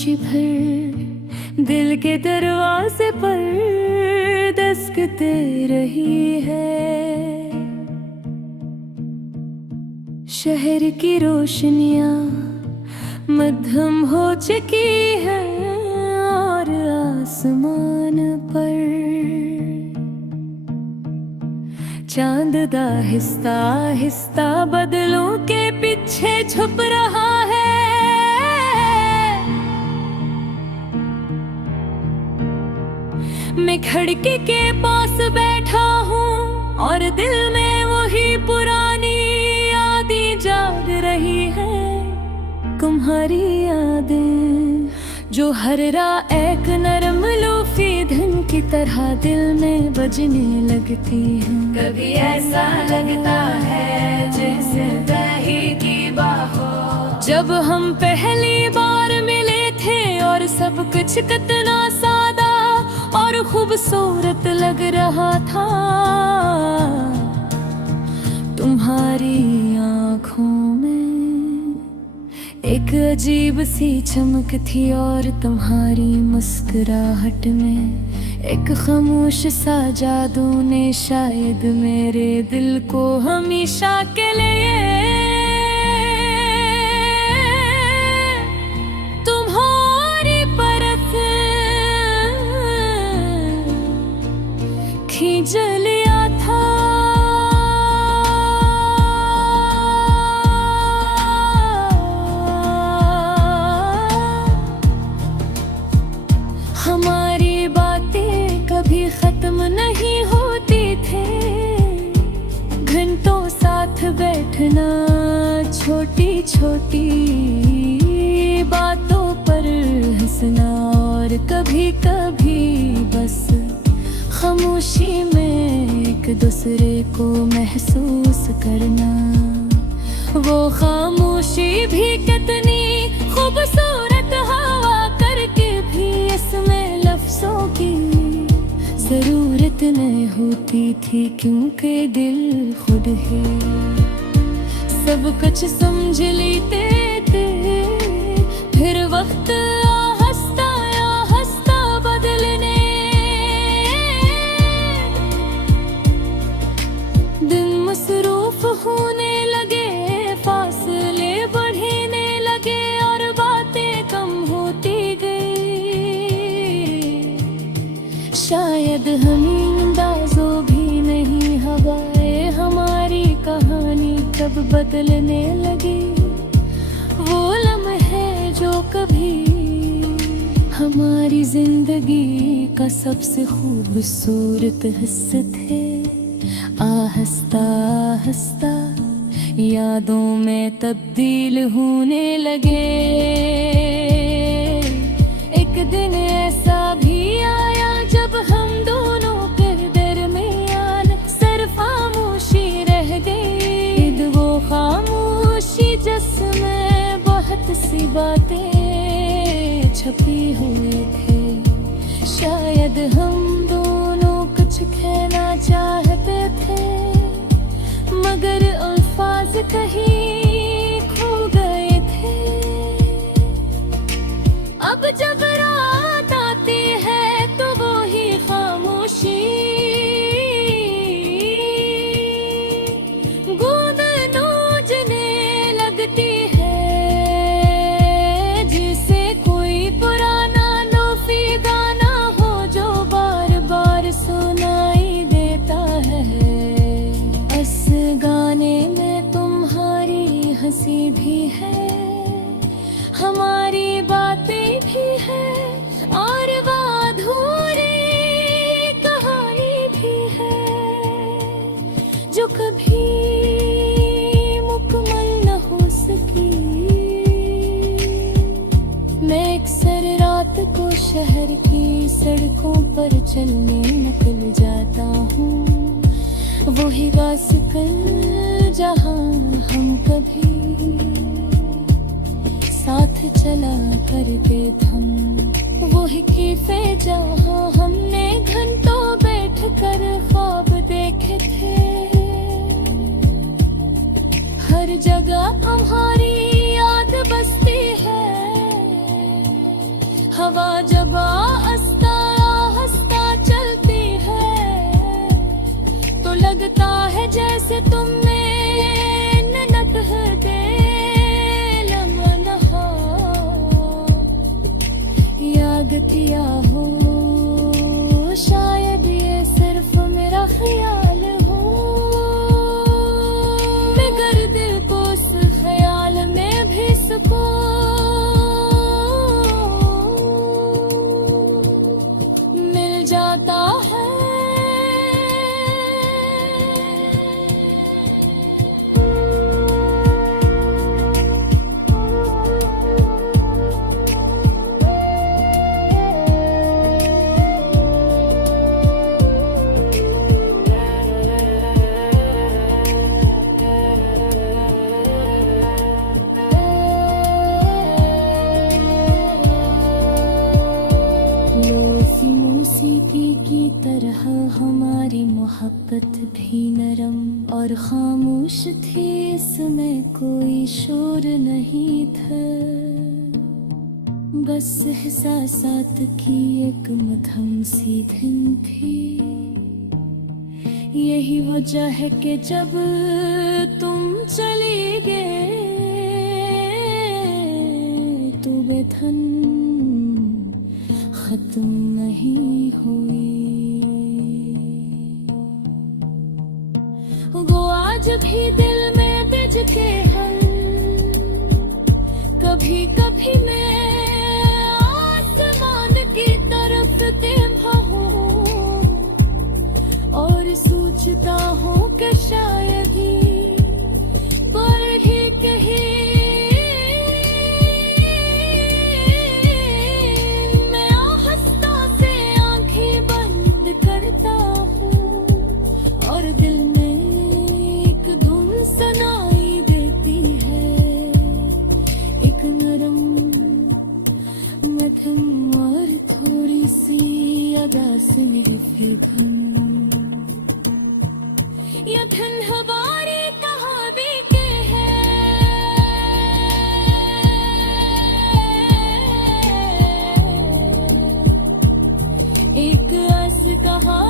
खामोशी भर दिल के दरवाजे पर दस्तकते रही है। शहर की रोशनियां मध्यम हो चुकी है और आसमान पर चांद आहिस्ता आहिस्ता बदलों के पीछे छुप रहा है। मैं खिड़की के पास बैठा हूँ और दिल में वही पुरानी यादें जाग रही है। तुम्हारी यादें जो हर रात एक नरम लोफी धुन की तरह दिल में बजने लगती हैं। कभी ऐसा लगता है जैसे बही की बाहों जब हम पहली बार मिले थे और सब कुछ कितना सादा और खूबसूरत लग रहा था। तुम्हारी आँखों में एक अजीब सी चमक थी और तुम्हारी मुस्कुराहट में एक खामोश सा जादू ने शायद मेरे दिल को हमेशा के लिए तुम्हारी परत खींच लिया था। हमारी बातें कभी खत्म नहीं होती थे। घंटों साथ बैठना छोटी छोटी बातों पर हंसना और कभी कभी बस खामोशी में एक दूसरे को महसूस करना। वो खामोशी भी कितनी खूबसूरत हवा करके भी इसमें लफ्जों की जरूरत नहीं होती थी क्योंकि दिल खुद है सब कुछ समझ लेते थे। फिर वक्त आहिस्ता बदलने दिन मसरूफ होने लगे, फासले बढ़ने लगे और बातें कम होती गई। शायद हमें अंदाज़ों भी नहीं हवाए हमारी कहानी कब बदलने लगी। वो लम्हे जो कभी हमारी जिंदगी का सबसे खूबसूरत हिस्सा थे आहिस्ता आहिस्ता यादों में तब्दील होने लगे। एक दिन ऐसा भी आया जब हम दोनों के दरमियान सिर्फ खामोशी रह गई। वो खामोशी जिसमें बहुत सी बातें छपी हुई थी। शायद हम दोनों कुछ कहना चाहते थे मगर अल्फाज कहीं खो गए थे। अब जब रात आती है तो वो ही खामोशी गूंज नोचने लगती है जिसे कोई पुराना लोफी गाना हो जो बार बार सुनाई देता है। इस गाने में तुम्हारी हंसी भी है, हमारी बातें भी है और वो अधूरी कहानी भी है जो कभी मुकम्मल न हो सकी। मैं अक्सर रात को शहर की सड़कों पर चलने निकल जाता हूँ। वही बाइसिकल जहाँ हम कभी साथ चला करते हम, वही कैफे जहाँ हमने घंटों बैठकर ख्वाब देखे थे। हर जगह तुम्हारी याद बसती है हवा जब आस्ता आस्ता चलती है तो लगता है जैसे तुमने ननक दे लमनहा यागतिया हो। शायद ये सिर्फ मेरा ख्याल हो, मगर दिल को उस ख्याल में भी सुकून मिल जाता है। मौसीकी की तरह हमारी मोहब्बत भी नरम और खामोश थी, इसमें कोई शोर नहीं था, बस एहसासात की एक मध्यम सी धुन थी। यही वजह है कि जब तुम चली गए तो बेधन खत्म नहीं हुई। वो आज भी दिल में बिज के हम कभी कभी मैं आसमान की तरफ देखा हूँ और सोचता हूँ कि शायद ही पर ही कहीं करता हूँ और दिल में एक धुन सुनाई देती है, एक नरम मध्यम और थोड़ी सी अदा से फिर धुन। यह धुन हमारी कहानी के है, एक कहा